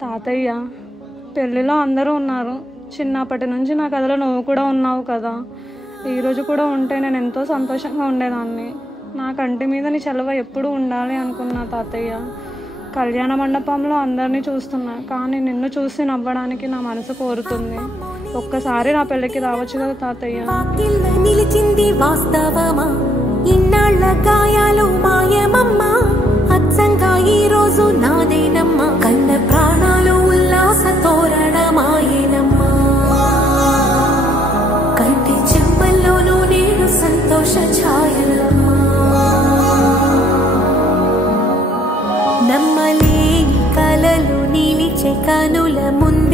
తాతయ్య, పెళ్ళిలో అందరూ ఉన్నారు. చిన్నప్పటి నుంచి నా కథలో నువ్వు కూడా ఉన్నావు కదా. ఈరోజు కూడా ఉంటే నేను ఎంతో సంతోషంగా ఉండేదాన్ని. నా కంటి మీద నీ చలవ ఎప్పుడూ ఉండాలి అనుకున్నా తాతయ్య. కళ్యాణ మండపంలో అందరినీ చూస్తున్నా, కానీ నిన్ను చూసి నవ్వడానికి నా మనసు కోరుతుంది. ఒక్కసారి నా పెళ్ళికి రావచ్చు కదా తాతయ్య. నిలిచింది వాస్తవమా, ఇన్నాళ్ళ గాయాలు మాయమమ్మా, అచ్చంగా ఈ రోజు నాదేనమ్మా, కన్న ప్రాణాలు ఉల్లాస తోరణమాయేనమ్మా, కంటి చెంపల్లోనూ నేను సంతోష ఛాయలమ్మా, నమ్మలేని కలలు నిలిచే కనుల ముందు